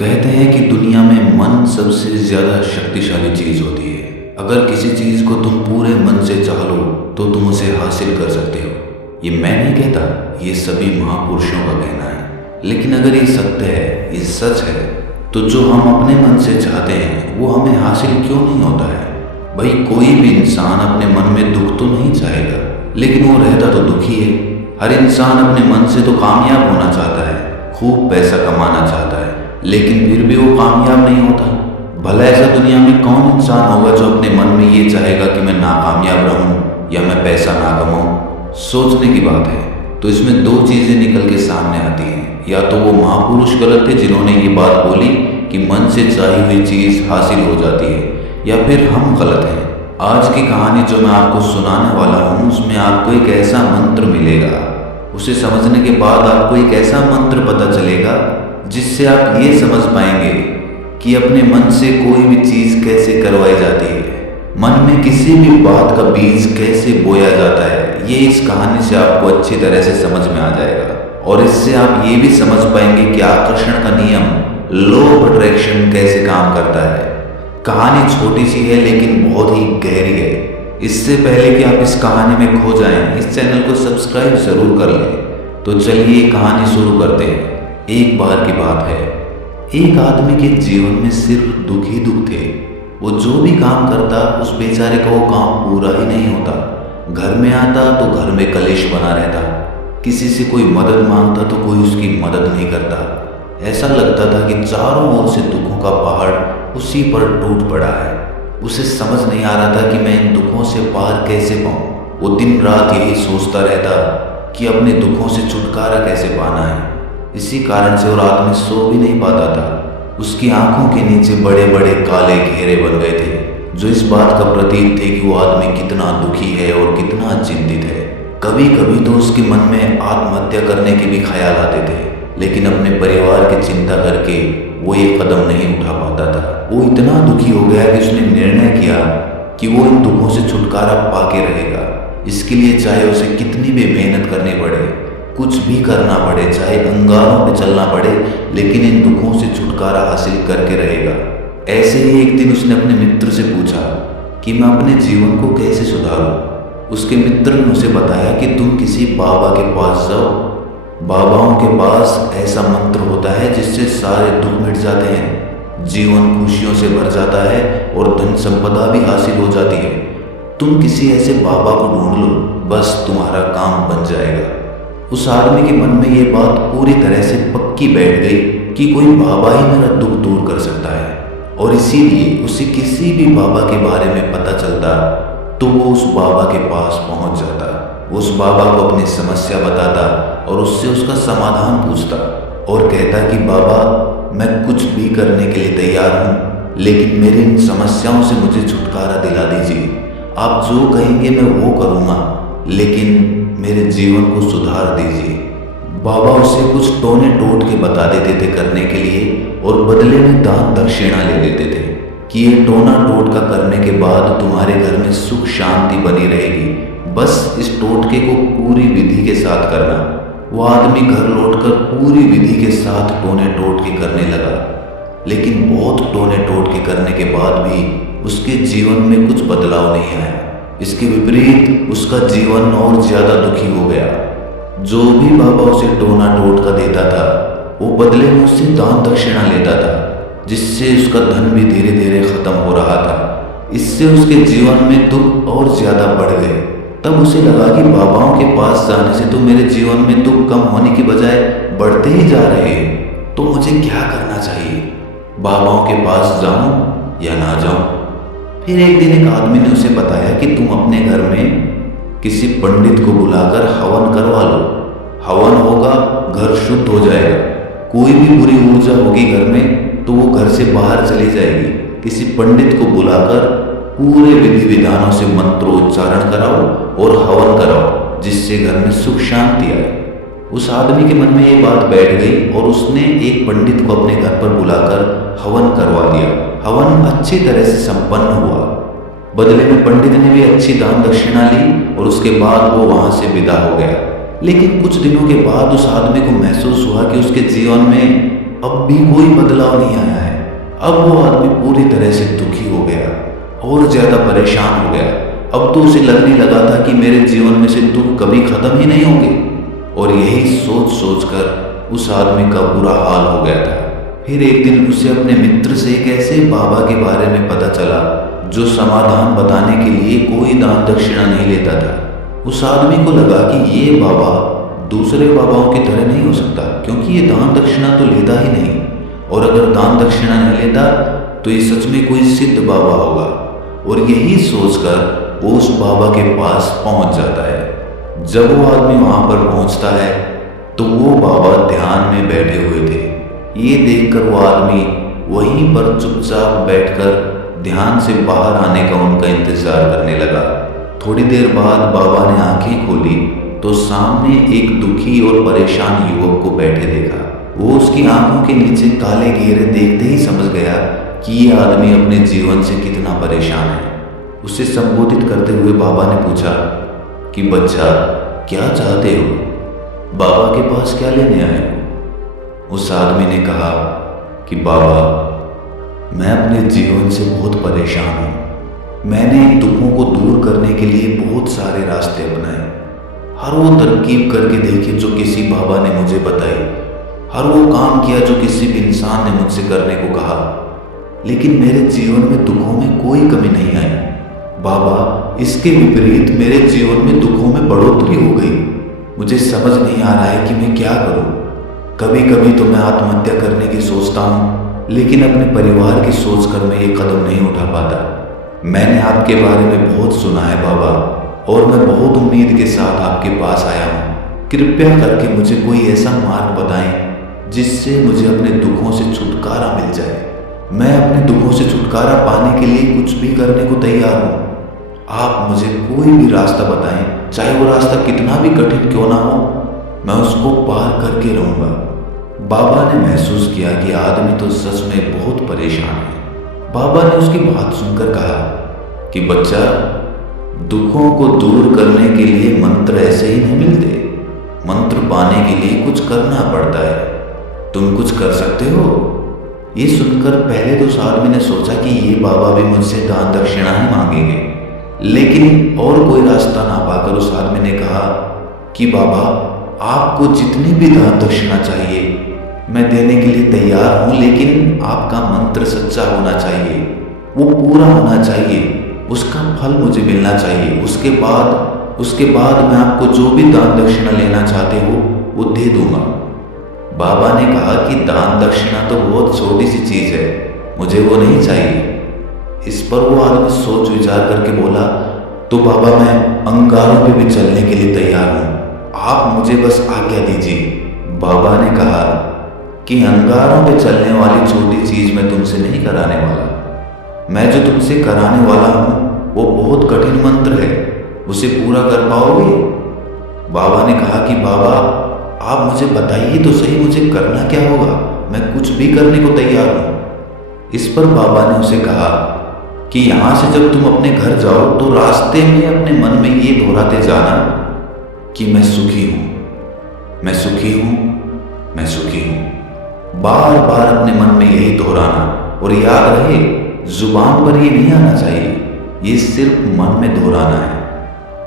कहते हैं कि दुनिया में मन सबसे ज़्यादा शक्तिशाली चीज़ होती है। अगर किसी चीज़ को तुम पूरे मन से चाह लो तो तुम उसे हासिल कर सकते हो। ये मैं नहीं कहता, ये सभी महापुरुषों का कहना है। लेकिन अगर ये सत्य है, ये सच है, तो जो हम अपने मन से चाहते हैं वो हमें हासिल क्यों नहीं होता है? भाई, कोई भी इंसान अपने मन में दुख तो नहीं चाहेगा, लेकिन वो रहता तो दुखी है। हर इंसान अपने मन से तो कामयाब होना चाहता है, खूब पैसा कमाना चाहता है, लेकिन फिर भी वो कामयाब नहीं होता। भला ऐसा दुनिया में कौन इंसान होगा जो अपने मन में ये चाहेगा कि मैं नाकामयाब रहूं या मैं पैसा ना कमाऊं? सोचने की बात है। तो इसमें दो चीज़ें निकल के सामने आती हैं। या तो वो महापुरुष गलत थे जिन्होंने ये बात बोली कि मन से चाही हुई चीज़ हासिल हो जाती है, या फिर हम गलत हैं। आज की कहानी जो मैं आपको सुनाने वाला हूँ उसमें आपको एक ऐसा मंत्र मिलेगा, उसे समझने के बाद आपको एक ऐसा मंत्र पता चलेगा जिससे आप ये समझ पाएंगे कि अपने मन से कोई भी चीज़ कैसे करवाई जाती है, मन में किसी भी बात का बीज कैसे बोया जाता है। ये इस कहानी से आपको अच्छी तरह से समझ में आ जाएगा, और इससे आप ये भी समझ पाएंगे कि आकर्षण का नियम, लॉ ऑफ अट्रैक्शन, कैसे काम करता है। कहानी छोटी सी है लेकिन बहुत ही गहरी है। इससे पहले कि आप इस कहानी में खो जाएं, इस चैनल को सब्सक्राइब जरूर कर लें। तो चलिए कहानी शुरू करते हैं। एक बार की बात है, एक आदमी के जीवन में सिर्फ दुख ही दुख थे। वो जो भी काम करता उस बेचारे का वो काम पूरा ही नहीं होता। घर में आता तो घर में कलेश बना रहता, किसी से कोई मदद मांगता तो कोई उसकी मदद नहीं करता। ऐसा लगता था कि चारों ओर से दुखों का पहाड़ उसी पर टूट पड़ा है। उसे समझ नहीं आ रहा था कि मैं इन दुखों से पार कैसे पाऊँ। वो दिन रात यही सोचता रहता कि अपने दुखों से छुटकारा कैसे पाना है। इसी कारण से वो रात में सो भी नहीं पाता था। उसकी आंखों के नीचे बड़े बड़े काले घेरे बन गए थे, जो इस बात का प्रतीक थे कि वो आदमी कितना दुखी है और कितना चिंतित है। कभी कभी तो उसके मन में आत्महत्या करने के भी ख्याल आते थे, लेकिन अपने परिवार की चिंता करके वो ये कदम नहीं उठा पाता था। वो इतना दुखी हो गया कि उसने निर्णय किया कि वो इन दुखों से छुटकारा पाके रहेगा। इसके लिए चाहे उसे कितनी भी मेहनत करनी पड़े, कुछ भी करना पड़े, चाहे अंगारों पे चलना पड़े, लेकिन इन दुखों से छुटकारा हासिल करके रहेगा। ऐसे ही एक दिन उसने अपने मित्र से पूछा कि मैं अपने जीवन को कैसे सुधारूं। उसके मित्र ने उसे बताया कि तुम किसी बाबा के पास जाओ। बाबाओं के पास ऐसा मंत्र होता है जिससे सारे दुख मिट जाते हैं, जीवन खुशियों से भर जाता है और धन संपदा भी हासिल हो जाती है। तुम किसी ऐसे बाबा को ढूंढ लो, बस तुम्हारा काम बन जाएगा। उस आदमी के मन में ये बात पूरी तरह से पक्की बैठ गई कि कोई बाबा ही मेरा दुख दूर कर सकता है, और इसीलिए उसे किसी भी बाबा के बारे में पता चलता तो वो उस बाबा के पास पहुंच जाता। उस बाबा को अपनी समस्या बताता और उससे उसका समाधान पूछता और कहता कि बाबा, मैं कुछ भी करने के लिए तैयार हूँ, लेकिन मेरी इन समस्याओं से मुझे छुटकारा दिला दीजिए। आप जो कहेंगे मैं वो करूँगा, लेकिन मेरे जीवन को सुधार दीजिए। बाबा उसे कुछ टोने टोट के बता देते थे करने के लिए, और बदले में दान दक्षिणा ले लेते थे कि ये टोना टोटका करने के बाद तुम्हारे घर में सुख शांति बनी रहेगी, बस इस टोटके को पूरी विधि के साथ करना। वो आदमी घर लौटकर पूरी विधि के साथ टोने टोटके करने लगा, लेकिन बहुत टोने टोटके करने के बाद भी उसके जीवन में कुछ बदलाव नहीं आया। इसके विपरीत उसका जीवन और ज्यादा दुखी हो गया। जो भी बाबा उसे टोना टोटका देता था वो बदले में उससे दान दक्षिणा लेता था, जिससे उसका धन भी धीरे धीरे खत्म हो रहा था। इससे उसके जीवन में दुख और ज्यादा बढ़ गए। तब उसे लगा कि बाबाओं के पास जाने से तो मेरे जीवन में दुख कम होने की बजाय बढ़ते ही जा रहे हैं, तो मुझे क्या करना चाहिए? बाबाओं के पास जाऊं या ना जाऊं? फिर एक दिन एक आदमी ने उसे बताया कि तुम अपने घर में किसी पंडित को बुलाकर हवन करवा लो। हवन होगा, घर शुद्ध हो जाएगा। कोई भी बुरी ऊर्जा होगी घर में तो वो घर से बाहर चली जाएगी। किसी पंडित को बुलाकर पूरे विधि विधानों से मंत्रोच्चारण कराओ और हवन कराओ, जिससे घर में सुख शांति आए। उस आदमी के मन में ये बात बैठ गई और उसने एक पंडित को अपने घर पर बुलाकर हवन करवा दिया। हवन अच्छी तरह से संपन्न हुआ। बदले में पंडित ने भी अच्छी दान दक्षिणा ली और उसके बाद वो वहां से विदा हो गया। लेकिन कुछ दिनों के बाद उस आदमी को महसूस हुआ कि उसके जीवन में अब भी कोई बदलाव नहीं आया है। अब वो आदमी पूरी तरह से दुखी हो गया और ज्यादा परेशान हो गया। अब तो उसे लगने लगा था कि मेरे जीवन में से दुख कभी खत्म ही नहीं होंगे। और यही सोच सोच कर उस आदमी का बुरा हाल हो गया था। फिर एक दिन उसे अपने मित्र से एक ऐसे बाबा के बारे में पता चला जो समाधान बताने के लिए कोई दान दक्षिणा नहीं लेता था। उस आदमी को लगा कि ये बाबा दूसरे बाबाओं की तरह नहीं हो सकता, क्योंकि ये दान दक्षिणा तो लेता ही नहीं, और अगर दान दक्षिणा नहीं लेता तो ये सच में कोई सिद्ध बाबा होगा। और यही सोचकर वो उस बाबा के पास पहुंच जाता है। जब वो आदमी वहां पर पहुंचता है तो वो बाबा ध्यान में बैठे हुए थे। ये देखकर वो आदमी वहीं पर चुपचाप बैठकर ध्यान से बाहर आने का उनका इंतजार करने लगा। थोड़ी देर बाद बाबा ने आंखें खोली तो सामने एक दुखी और परेशान युवक को बैठे देखा। वो उसकी आंखों के नीचे काले घेरे देखते ही समझ गया कि ये आदमी अपने जीवन से कितना परेशान है। उसे संबोधित करते हुए बाबा ने पूछा कि बच्चा, क्या चाहते हो? बाबा के पास क्या लेने आए हो? उस आदमी ने कहा कि बाबा, मैं अपने जीवन से बहुत परेशान हूँ। मैंने इन दुखों को दूर करने के लिए बहुत सारे रास्ते अपनाए। हर वो तरकीब करके देखी जो किसी बाबा ने मुझे बताई, हर वो काम किया जो किसी भी इंसान ने मुझसे करने को कहा, लेकिन मेरे जीवन में दुखों में कोई कमी नहीं आई। बाबा, इसके विपरीत मेरे जीवन में दुखों में बढ़ोतरी हो गई। मुझे समझ नहीं आ रहा है कि मैं क्या करूं। कभी कभी तो मैं आत्महत्या करने की सोचता हूं, लेकिन अपने परिवार की सोचकर मैं ये कदम नहीं उठा पाता। मैंने आपके बारे में बहुत सुना है बाबा, और मैं बहुत उम्मीद के साथ आपके पास आया हूँ। कृपया करके मुझे कोई ऐसा मार्ग बताएं जिससे मुझे अपने दुखों से छुटकारा मिल जाए। मैं अपने दुखों से छुटकारा पाने के लिए कुछ भी करने को तैयार हूँ। आप मुझे कोई भी रास्ता बताएं, चाहे वो रास्ता कितना भी कठिन क्यों ना हो, मैं उसको पार करके रहूँगा। बाबा ने महसूस किया कि आदमी तो सच में बहुत परेशान है। बाबा ने उसकी बात सुनकर कहा कि बच्चा, दुखों को दूर करने के लिए मंत्र ऐसे ही नहीं मिलते। मंत्र पाने के लिए कुछ करना पड़ता है। तुम कुछ कर सकते हो? ये सुनकर पहले तो उस आदमी ने सोचा कि ये बाबा भी मुझसे दान दक्षिणा ही मांगेंगे, लेकिन और कोई रास्ता ना पाकर उस आदमी ने कहा कि बाबा, आपको जितनी भी दान दक्षिणा चाहिए मैं देने के लिए तैयार हूं, लेकिन आपका मंत्र सच्चा होना चाहिए, वो पूरा होना चाहिए, उसका फल मुझे मिलना चाहिए। उसके बाद मैं आपको जो भी दान दक्षिणा लेना चाहते हो वो दे दूंगा। बाबा ने कहा कि दान दक्षिणा तो बहुत छोटी सी चीज है, मुझे वो नहीं चाहिए। इस पर वो आदमी सोच विचार करके बोला, तो बाबा, मैं अंगारों पे भी चलने के लिए तैयार हूँ, आप मुझे बस आज्ञा दीजिए। बाबा ने कहा कि अंगारों पे चलने वाली छोटी चीज मैं तुमसे नहीं कराने वाला। मैं जो तुमसे कराने वाला हूं वो बहुत कठिन मंत्र है, उसे पूरा कर पाओगे? बाबा ने कहा कि बाबा, आप मुझे बताइए तो सही, मुझे करना क्या होगा? मैं कुछ भी करने को तैयार हूं। इस पर बाबा ने उसे कहा कि यहां से जब तुम अपने घर जाओ तो रास्ते में अपने मन में ये दोहराते जाना कि मैं सुखी हूं, मैं सुखी हूं, मैं सुखी हूं। बार बार अपने मन में यही दोहराना, और याद रहे, जुबान पर ये नहीं आना चाहिए, ये सिर्फ मन में दोहराना है।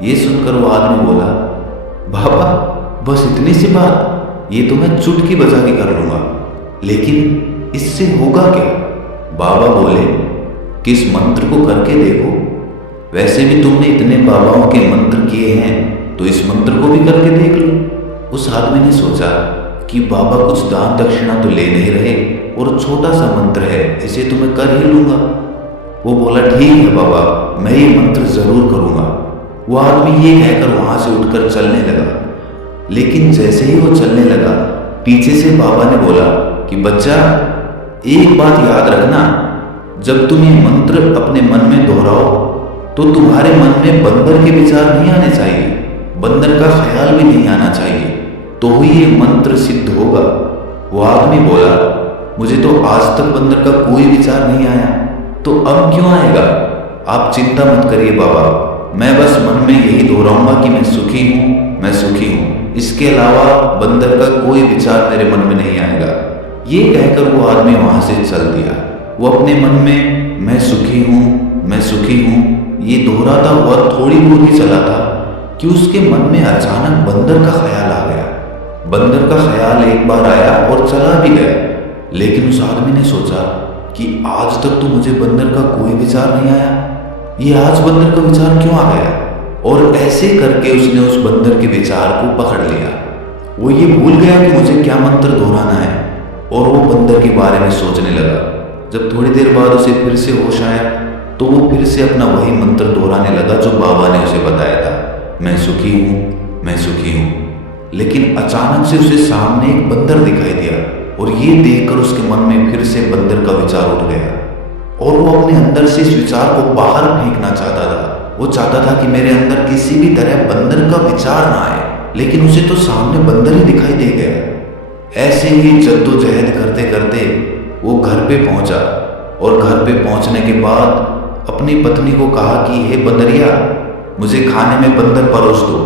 ये सुनकर वो आदमी बोला, बाबा, बस इतनी सी बात, ये तो मैं चुटकी बजा के कर लूंगा, लेकिन इससे होगा क्या? बाबा बोले कि इस मंत्र को करके देखो। वैसे भी तुमने इतने बाबाओं के मंत्र किए हैं, तो इस मंत्र को भी करके देख लो। उस आदमी ने सोचा कि बाबा कुछ दान दक्षिणा तो ले नहीं रहे, और छोटा सा मंत्र है, इसे तो मैं कर ही लूंगा। वो बोला, ठीक है बाबा, मैं ये मंत्र जरूर करूंगा। वो आदमी ये कहकर वहां से उठकर चलने लगा, लेकिन जैसे ही वो चलने लगा, पीछे से बाबा ने बोला कि बच्चा, एक बात याद रखना, जब तुम ये मंत्र अपने मन में दोहराओ तो तुम्हारे मन में बंदर के विचार नहीं आने चाहिए, बंदर का ख्याल भी नहीं आना चाहिए, तो ही ये मंत्र सिद्ध होगा। वो आदमी बोला, मुझे तो आज तक बंदर का कोई विचार नहीं आया, तो अब क्यों आएगा? आप चिंता मत करिए बाबा, मैं बस मन में यही दोहराऊंगा कि मैं सुखी हूँ, मैं सुखी हूँ। इसके अलावा बंदर का कोई विचार मेरे मन में नहीं आएगा। ये कहकर वो आदमी वहां से चल दिया। वो अपने मन में मैं सुखी हूं, मैं सुखी हूं, ये दोहराता हुआ थोड़ी दूर ही चला था कि उसके मन में अचानक बंदर का ख्याल आ गया। बंदर का ख्याल एक बार आया और चला भी गया, लेकिन उस आदमी ने सोचा कि आज तक तो मुझे बंदर का कोई विचार नहीं आया, ये आज बंदर का विचार क्यों आ गया? और ऐसे करके उसने उस बंदर के विचार को पकड़ लिया। वो ये भूल गया कि मुझे क्या मंत्र दोहराना है और वो बंदर के बारे में सोचने लगा। जब थोड़ी देर बाद उसे फिर से होश आया तो वो फिर से अपना वही मंत्र दोहराने लगा जो बाबा ने उसे बताया था, मैं सुखी हूं, मैं सुखी हूं। लेकिन अचानक से उसे सामने एक बंदर दिखाई दिया और ये देखकर उसके मन में फिर से बंदर का विचार उठ गया और वो अपने अंदर से इस विचार को बाहर फेंकना चाहता था। वो चाहता था कि मेरे अंदर किसी भी तरह बंदर का विचार ना आए, लेकिन उसे तो सामने बंदर ही दिखाई दे गया। ऐसे ही जद्दोजहद करते करते वो घर पे पहुंचा और घर पे पहुंचने के बाद अपनी पत्नी को कहा कि हे बंदरिया, मुझे खाने में बंदर परोस दो।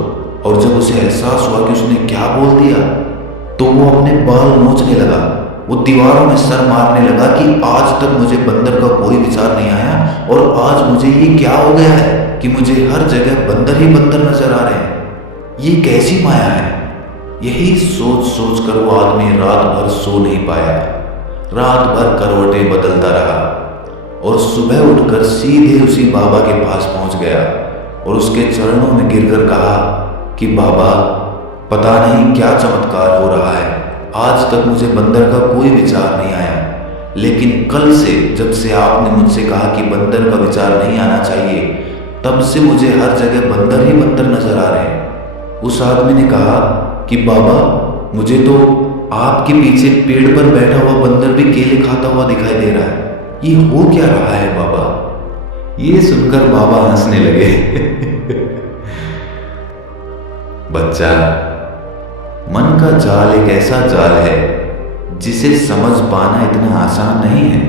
और जब उसे एहसास हुआ कि उसने क्या बोल दिया तो वो अपने बाल नोचने लगा। वो दीवारों में सर मारने लगा कि आज तक मुझे बंदर का कोई विचार नहीं आया और आज मुझे ये क्या हो गया है कि मुझे हर जगह बंदर ही बंदर नजर आ रहे हैं, ये कैसी माया है? यही सोच सोच कर वो आदमी रात भर सो नहीं पाया। रात भर करवटें बदलता रहा और सुबह उठकर सीधे उसी बाबा के पास पहुंच गया और उसके चरणों में गिरकर कहा कि बाबा, पता नहीं क्या चमत्कार हो रहा है, आज तक मुझे बंदर का कोई विचार नहीं आया, लेकिन कल से जब से आपने मुझसे कहा कि बंदर का विचार नहीं आना चाहिए, तब से मुझे हर जगह बंदर ही बंदर नजर आ रहे हैं। उस आदमी ने कहा कि बाबा, मुझे तो आपके पीछे पेड़ पर बैठा हुआ बंदर भी केले खाता हुआ दिखाई दे रहा है, ये हो क्या रहा है बाबा? ये सुनकर बाबा हंसने लगे। बच्चा, मन का जाल एक ऐसा जाल है जिसे समझ पाना इतना आसान नहीं है।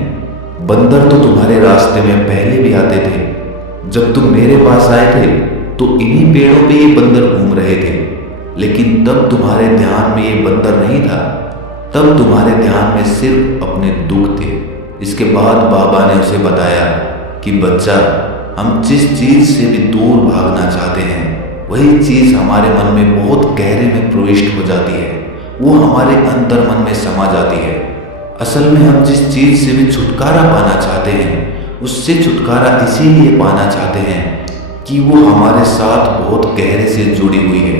बंदर तो तुम्हारे रास्ते में पहले भी आते थे। जब तुम मेरे पास आए थे तो इन्हीं पेड़ों पे ये बंदर घूम रहे थे, लेकिन तब तुम्हारे ध्यान में ये बंदर नहीं था, तब तुम्हारे ध्यान में सिर्फ अपने दुख थे। इसके बाद बाबा ने उसे बताया कि बच्चा, हम जिस चीज से भी दूर भागना चाहते हैं वही चीज हमारे मन में बहुत गहरे में प्रविष्ट हो जाती है, वो हमारे अंतर मन में समा जाती है। असल में हम जिस चीज से भी छुटकारा पाना चाहते हैं उससे छुटकारा इसीलिए पाना चाहते हैं कि वो हमारे साथ बहुत गहरे से जुड़ी हुई है,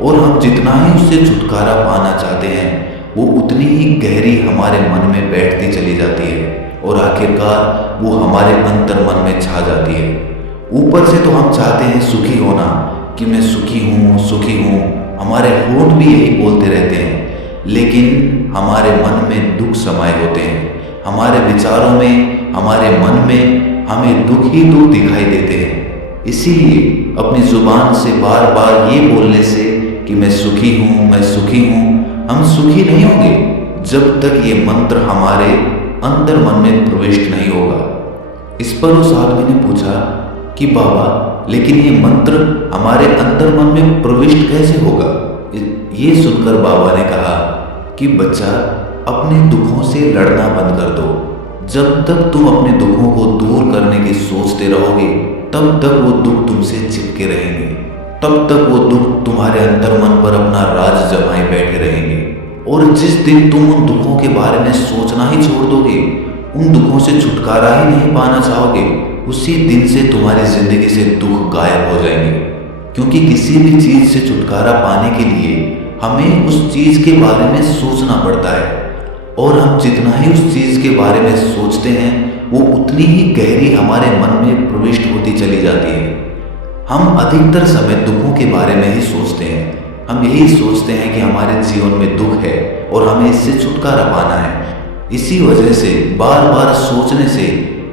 और हम जितना ही उससे छुटकारा पाना चाहते हैं वो उतनी ही गहरी हमारे मन में बैठती चली जाती है और आखिरकार वो हमारे अंतर मन में छा जाती है। ऊपर से तो हम चाहते हैं सुखी होना कि मैं सुखी हूँ, सुखी हूँ, हमारे होंठ भी यही बोलते रहते हैं, लेकिन हमारे मन में दुख समाये होते हैं। हमारे विचारों में, हमारे मन में हमें दुख ही दुख दिखाई देते हैं। इसीलिए अपनी जुबान से बार बार ये बोलने से कि मैं सुखी हूँ, मैं सुखी हूँ, हम सुखी नहीं होंगे जब तक ये मंत्र हमारे अंतर मन में प्रविष्ट नहीं होगा। इस पर उस आदमी ने पूछा कि बाबा, लेकिन ये मंत्र हमारे अंतर मन में प्रविष्ट कैसे होगा? ये सुनकर बाबा ने कहा कि बच्चा, अपने दुखों से लड़ना बंद कर दो। जब तक तुम अपने दुखों को दूर करने की सोचते रहोगे तब तक वो दुख तुमसे चिपके रहेंगे, तब तक वो दुख तुम्हारे अंतर मन पर अपना राज जमाए बैठे रहेंगे। और जिस दिन तुम उन दुखों के बारे में सोचना ही छोड़ दोगे, उन दुखों से छुटकारा ही नहीं पाना चाहोगे, उसी दिन से तुम्हारी जिंदगी से दुख गायब हो जाएंगे। क्योंकि किसी भी चीज से छुटकारा पाने के लिए हमें उस चीज के बारे में सोचना पड़ता है, और हम जितना ही उस चीज के बारे में सोचते हैं वो उतनी ही गहरी हमारे मन में प्रविष्ट होती चली जाती है। हम अधिकतर समय दुखों के बारे में ही सोचते हैं। हम यही सोचते हैं कि हमारे जीवन में दुख है और हमें इससे छुटकारा पाना है। इसी वजह से बार बार सोचने से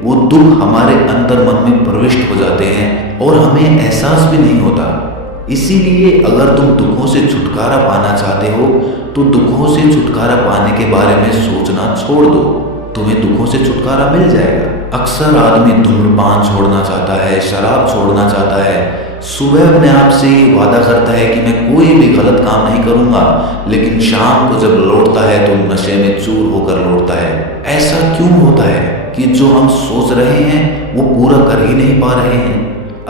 वो दुख हमारे अंतर मन में प्रविष्ट हो जाते हैं और हमें एहसास भी नहीं होता। इसीलिए अगर तुम दुखों से छुटकारा पाना चाहते हो तो दुखों से छुटकारा पाने के बारे में सोचना छोड़ दो, तुम्हें दुखों से छुटकारा मिल जाएगा। अक्सर आदमी धूम्रपान छोड़ना चाहता है, शराब छोड़ना चाहता है, सुबह अपने आप से ये वादा करता है कि मैं कोई भी गलत काम नहीं करूंगा, लेकिन शाम को जब लौटता है तो नशे में चूर होकर लौटता है। ऐसा क्यों होता है कि जो हम सोच रहे हैं वो पूरा कर ही नहीं पा रहे हैं?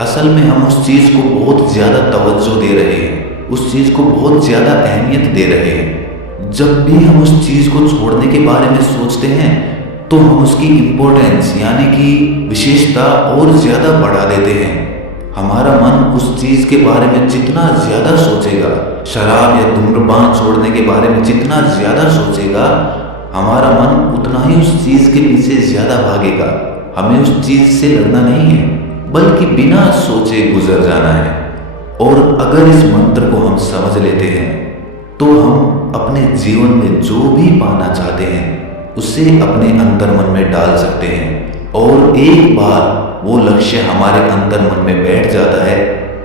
असल में हम उस चीज को बहुत ज्यादा तवज्जो दे रहे हैं, उस चीज को बहुत ज्यादा अहमियत दे रहे हैं। जब भी हम उस चीज को छोड़ने के बारे में सोचते हैं तो हम उसकी इम्पोर्टेंस यानी कि विशेषता और ज्यादा बढ़ा देते हैं। हमारा मन उस चीज के बारे में जितना ज्यादा सोचेगा, शराब या धूम्रपान छोड़ने के बारे में जितना ज्यादा सोचेगा, हमारा मन उतना ही उस चीज के पीछे ज्यादा भागेगा। हमें उस चीज से लड़ना नहीं है, बल्कि बिना सोचे गुजर जाना है। और अगर इस मंत्र को हम समझ लेते हैं तो हम अपने जीवन में जो भी पाना चाहते हैं उसे अपने अंतर मन में डाल सकते हैं। और एक बार वो लक्ष्य हमारे अंतर मन में बैठ जाता है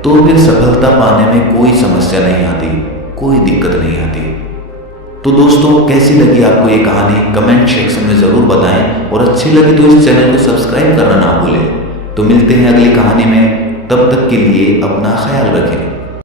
तो फिर सफलता पाने में कोई समस्या नहीं आती, कोई दिक्कत नहीं आती। तो दोस्तों, कैसी लगी आपको ये कहानी कमेंट सेक्शन में ज़रूर बताएं, और अच्छी लगी तो इस चैनल को सब्सक्राइब करना ना भूलें। तो मिलते हैं अगली कहानी में, तब तक के लिए अपना ख्याल रखें।